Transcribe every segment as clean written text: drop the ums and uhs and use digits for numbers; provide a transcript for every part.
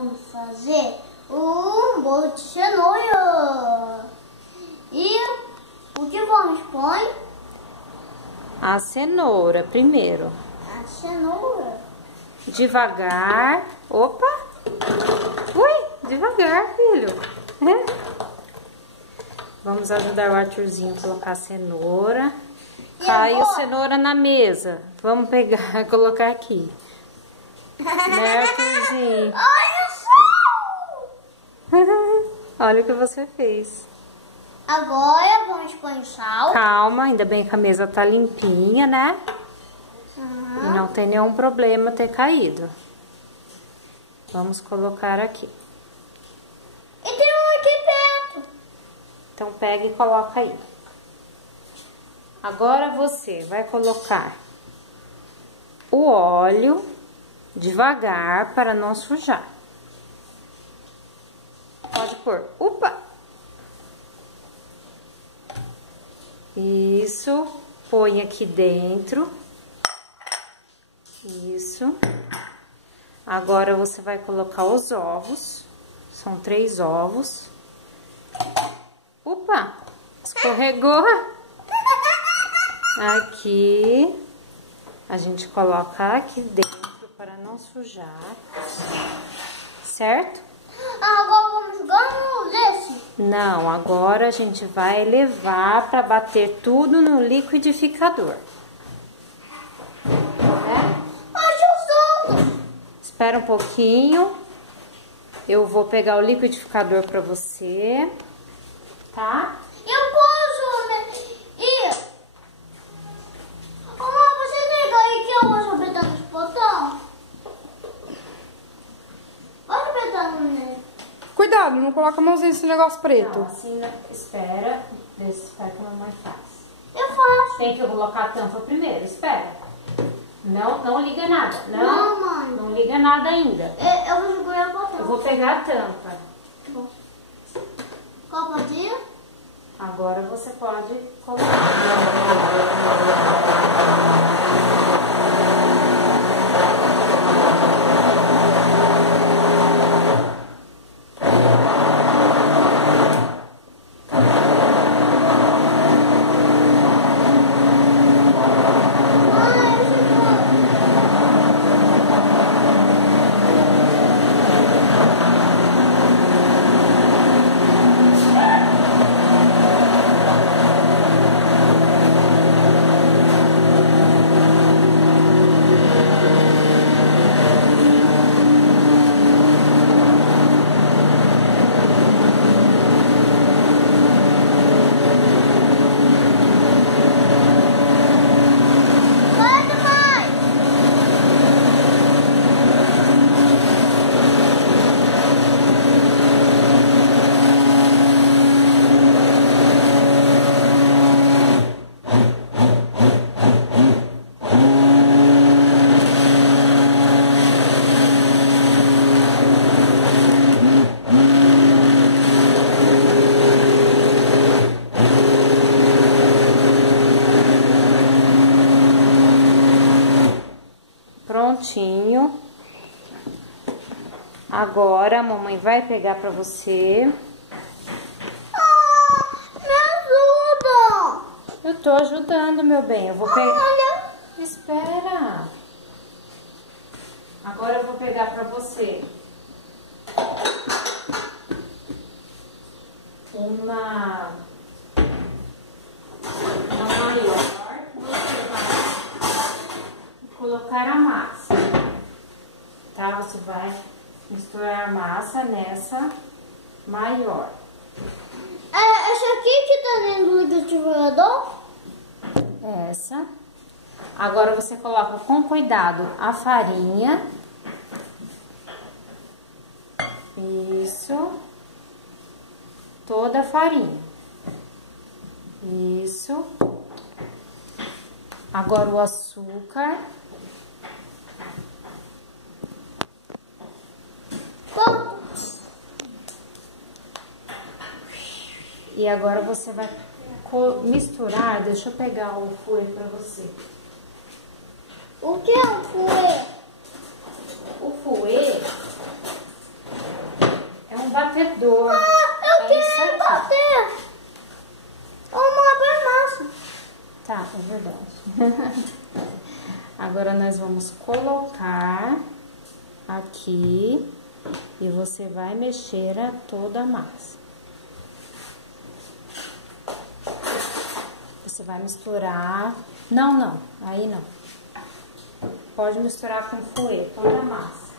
vamos fazer um bolo de cenoura. E o que vamos pôr? A cenoura primeiro. A cenoura. Devagar. Opa! Ui, devagar, filho. Vamos ajudar o Arthurzinho a colocar a cenoura. Caiu a cenoura na mesa. Vamos pegar e colocar aqui. Né, Arthurzinho? Olha só! Olha o que você fez. Agora vamos pôr o sal. Calma, ainda bem que a mesa tá limpinha, né? E não tem nenhum problema ter caído. Vamos colocar aqui. E tem um aqui perto. Então pega e coloca aí. Agora você vai colocar o óleo devagar para não sujar. Pode pôr. Opa! Isso. Põe aqui dentro. Isso. Agora você vai colocar os ovos. São 3 ovos. Opa! Escorregou. Aqui. A gente coloca aqui dentro para não sujar. Certo? Agora vamos jogar no desse. Não, agora a gente vai levar para bater tudo no liquidificador. Espera um pouquinho. Eu vou pegar o liquidificador para você, tá? Eu posso, né? E... Mamãe, você liga aí que eu vou apertar nesse botão? Pode apertar no nele. Cuidado, não coloca a mãozinha nesse negócio preto. Não, assim, espera. Espera que a mamãe faz. Eu faço. Tem que colocar a tampa primeiro, espera. Não liga nada. Não, mãe. Não liga nada ainda. Eu vou segurar o botão. Eu vou pegar a tampa. Qual pode ir? Agora você pode colocar. Prontinho. Agora a mamãe vai pegar pra você. Me ajuda! Eu tô ajudando, meu bem. Eu vou pegar. Olha. Espera. Agora eu vou pegar pra você uma maior que você vai colocar a massa, tá? Você vai misturar a massa nessa maior. Essa aqui que tá dentro do liquidificador? Essa. Agora você coloca com cuidado a farinha. Isso. Toda a farinha. Isso. Agora o açúcar. E agora você vai misturar. Deixa eu pegar o fouet pra você. O que é o fouet? O fouet batedor. Eu É isso quero aqui. bater. Uma bem massa. Tá, é verdade. Agora nós vamos colocar aqui e você vai mexer toda a massa. Você vai misturar... Não, aí não. Pode misturar com fouet toda a massa.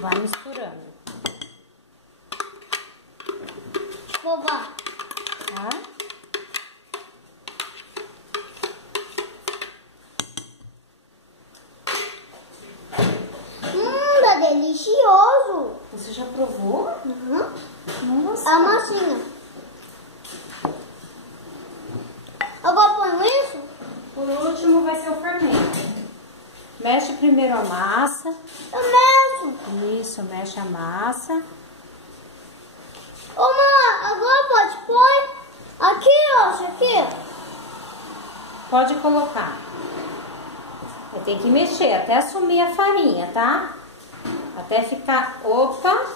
Vai misturando. Vovó. Tá? Tá delicioso. Você já provou? Uhum. Nossa. A massinha. Agora põe isso? Por último vai ser o fermento. Mexe primeiro a massa. Eu mesmo. Isso, mexe a massa. Ô, mãe, agora pode pôr aqui, ó, isso aqui. Pode colocar. Tem que mexer até assumir a farinha, tá? Até ficar... Opa!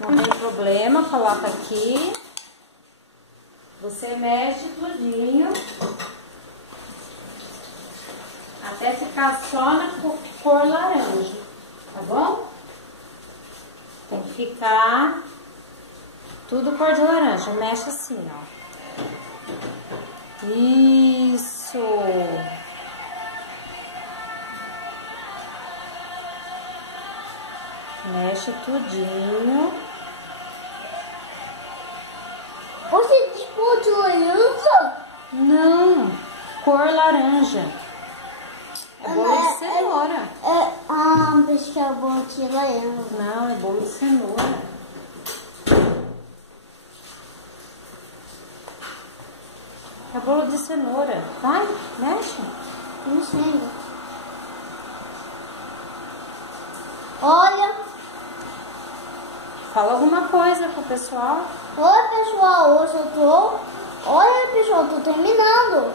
Não tem problema, coloca aqui. Você mexe tudinho. Até ficar só na cor laranja, tá bom? Tem que ficar tudo cor de laranja. Mexe assim, ó. Isso! Mexe tudinho. Você dispôs de laranja? Não, cor laranja. É bolo de cenoura. Pensei que é bolo de laranja. Não, é bolo de cenoura. É bolo de cenoura. Vai, mexe. Não sei ainda. Olha. Fala alguma coisa pro pessoal. Oi, pessoal. Hoje eu tô... Olha, pessoal, tô terminando.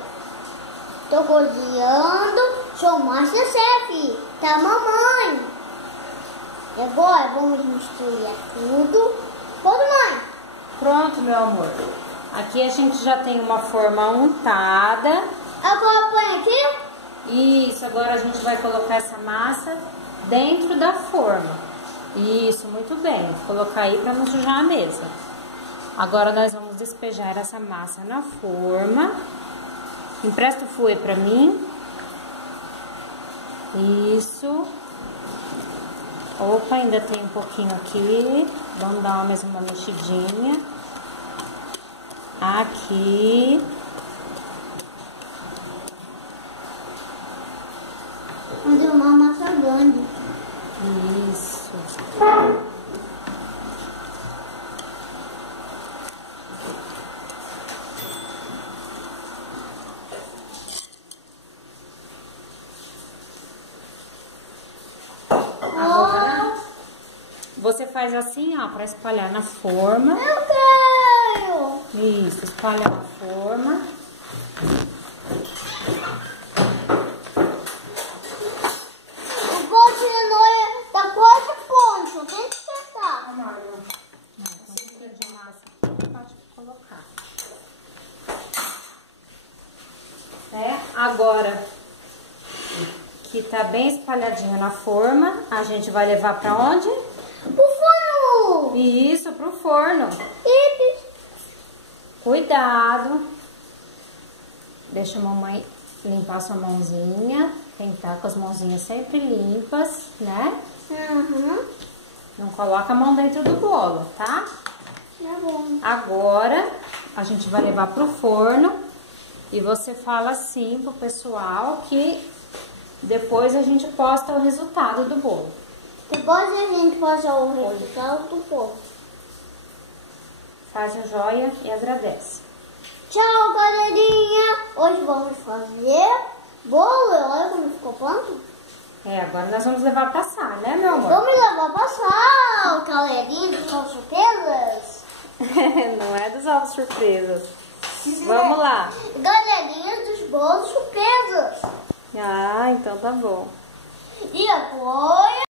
Tô cozinhando. Sou Masterchef. Tá, mamãe? E agora vamos misturar tudo. Pode, mãe? Pronto, meu amor. Aqui a gente já tem uma forma untada. Agora põe aqui. Isso, agora a gente vai colocar essa massa dentro da forma. Isso, muito bem. Vou colocar aí para não sujar a mesa. Agora nós vamos despejar essa massa na forma. Empresta o fouet para mim. Isso. Opa, ainda tem um pouquinho aqui. Vamos dar mais uma mexidinha. Aqui. Vamos ter uma massa grande. Isso. Agora, você faz assim, ó, para espalhar na forma. Eu quero. Isso, espalha na forma. O bolo de cenoura tá quase pronto. Tem que sentar. Um pouquinho de massa pode colocar. Agora que tá bem espalhadinho na forma, a gente vai levar pra onde? Pro forno. Isso, pro forno. E... Cuidado. Deixa a mamãe limpar sua mãozinha. Tem que estar com as mãozinhas sempre limpas, né? Uhum. Não coloca a mão dentro do bolo, tá? Tá bom. Agora, a gente vai levar pro forno e você fala assim pro pessoal que depois a gente posta o resultado do bolo. Depois a gente passa o resultado do bolo. Faz um joia e agradece. Tchau, galerinha. Hoje vamos fazer bolo. Olha como ficou pronto. É, agora nós vamos levar pra assar, né, meu amor? Vamos levar pra sal, galerinha, com surpresas. Não é dos ovos surpresas. Vamos lá. Galerinha dos bolos surpresas. Ah, então tá bom. E agora